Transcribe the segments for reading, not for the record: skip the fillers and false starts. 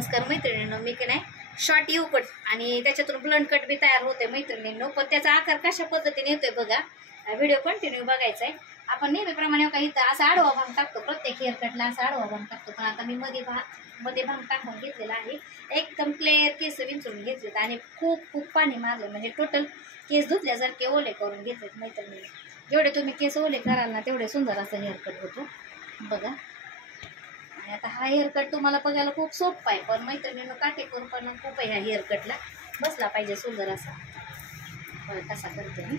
नमस्कार मैत्रिणींनो, मी की नाही शॉर्ट यू कट आणि त्याच्यातून ब्लंट कट बी तयार होते मैत्रिणींनो, पण त्याचा आकार कशा पद्धतीने येतोय बघा. व्हिडिओ कंटिन्यू बघायचा आहे. आपण नेहमीप्रमाणे काही असा आडवा भाग टाकतो, प्रत्येक हेअर कटला असा आडवा भाग टाकतो, पण आता मी मध्ये भाग टाकून घेतलेला आहे. एकदम क्लिअर केस विंचरून घेतलेत आणि खूप पाणी मारलं, म्हणजे टोटल केस धुतल्यासारखे ओले करून घेतलेत मैत्रिणींनो. जेवढे तुम्ही केस ओले कराल ना तेवढे सुंदर असा हेअर कट होतो बघा. आता हा हेअर कट तुम्हाला बघायला खूप सोपा आहे, पण मैत्रिणींनो काटेकोर पण खूप आहे. ह्या हेअर कटला बसला पाहिजे सुंदर असा. कसा करते मी.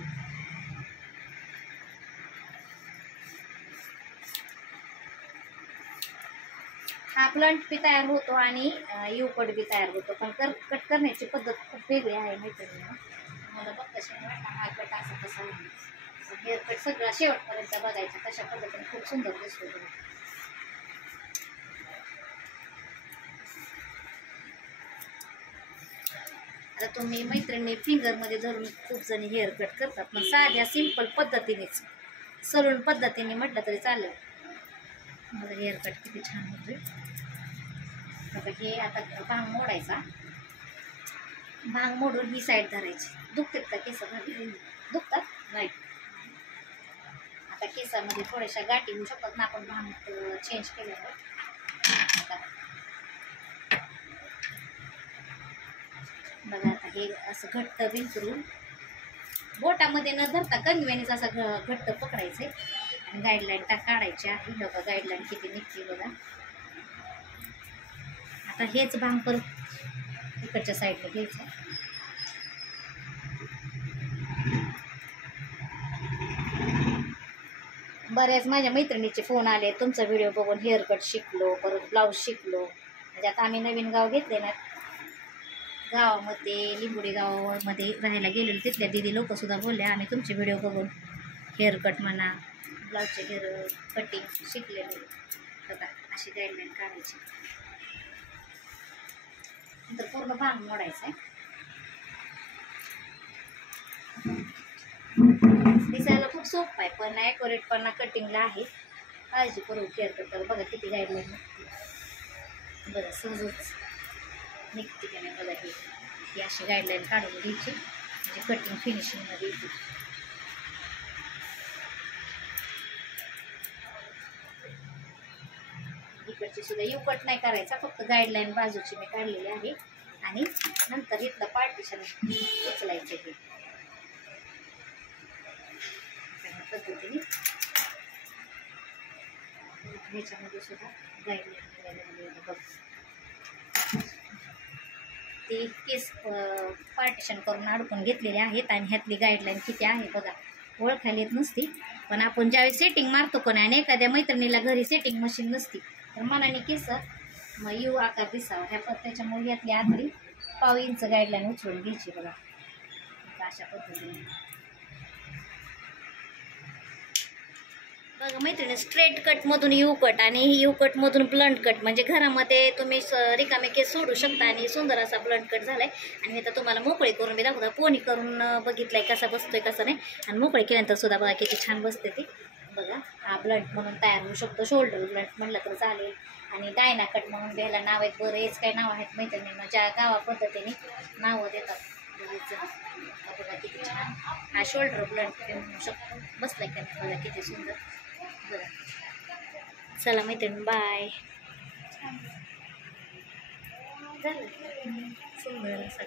हा ब्लंट बी तयार होतो आणि यू कट बी तयार होतो, पण कट करण्याची पद्धत खूप वेगळी आहे मैत्रिणींनो. मला बघ कशा हा कट असा कसा हेअर कट सगळा शेवटपर्यंत बघायचा, कशा पद्धतीने खूप सुंदर दिसतो. आता तुम्ही मैत्रिणी फिंगरमध्ये धरून खूप जणी हेअर कट करतात, पण साध्या सिंपल पद्धतीनेच सलून पद्धतीने म्हटलं तरी चालेल. मला हेअर कट किती छान होतोय बघा. हे आता भांग मोडायचा, भांग मोडून ही साईड धरायची. दुखतात का केस? दुखतात नाही. आता केसामध्ये थोड्याशा गाठी होऊ शकतात ना आपण भांग चेंज केल्यावर. बघा आता हे असं घट्ट विंचरून बोटामध्ये न धरता कन्व्हेन्स असा घट्ट पकडायचे आणि गाईडलाईन काढायची आहे. बघा गाईडलाईन किती निघते बघा. आता हेच भांग परत इकडच्या साईडला घ्यायचं. बऱ्याच माझ्या मैत्रिणीचे फोन आले, तुमचा व्हिडिओ बघून हेअर कट शिकलो, परत ब्लाऊज शिकलो. म्हणजे आता आम्ही नवीन गाव घेतले ना, गावामध्ये लिंबोडी गावामध्ये राहायला गेलेलो, तिथल्या दिदी लोक सुद्धा बोलले आम्ही तुमचे व्हिडिओ बघून हेअर कट म्हणा ब्लाऊजचे हेअर कटिंग शिकलेले. बघा अशी गाईडलाईन काढायची, नंतर पूर्ण भांग मोडायचं आहे. दिसायला खूप सोपं आहे, पण ॲक्युरेटपणा कटिंगला आहे. काळजीपूर्वक हेअर कट कर. बघा किती गाईडलाईन निघते बघा, सहजच निघते का नाही बघा. ही अशी गाईडलाईन काढून घ्यायची, म्हणजे कटिंग फिनिशिंगमध्ये येते. इकडची सुद्धा यू कट नाही करायचा, फक्त गाईडलाईन बाजूची मी काढलेली आहे आणि नंतर इथलं पार्टिशन उचलायचं हे पद्धतीने. ह्याच्यामध्ये सुद्धा गाईडलाईन बघ. ते केस पार्टिशन करून अडकून घेतलेले आहेत आणि ह्यातली गाईडलाईन किती आहे बघा. ओळखायला येत नसती, पण आपण ज्यावेळी सेटिंग मारतो कोण आणि एखाद्या मैत्रिणीला घरी सेटिंग मशीन नसती तर मनाने केस मग यू आकार दिसावा ह्या त्याच्यामुळे यातली आतली पाव इंच गाईडलाईन उचलून घ्यायची बघा. अशा पद्धतीने बघा मैत्रिणी, स्ट्रेट कटमधून यू कट आणि यू कटमधून ब्लंट कट, म्हणजे घरामध्ये तुम्ही रिकामे केस सोडू शकता आणि सुंदर असा ब्लंट कट झालाय. आणि आता तुम्हाला मोकळी करून मी दाखवता. पोनी करून बघितलाय कसा बसतोय कसा नाही, आणि मोकळी केल्यानंतर सुद्धा बघा किती छान बसते ते बघा. हा ब्लंट म्हणून तयार होऊ शकतो, शोल्डर ब्लंट म्हटलं तर चालेल, आणि डायना कट म्हणून द्यायला नाव आहेत. बरेच काही नाव आहेत मैत्रिणींना, ज्या गावा पद्धतीने नावं देतात. बघा किती छान हा शोल्डर ब्लंट होऊ शकतो. बसलाय का नाही बघा किती सुंदर बघा. चला मैत्रिणी, बाय. झालं सुंदर असं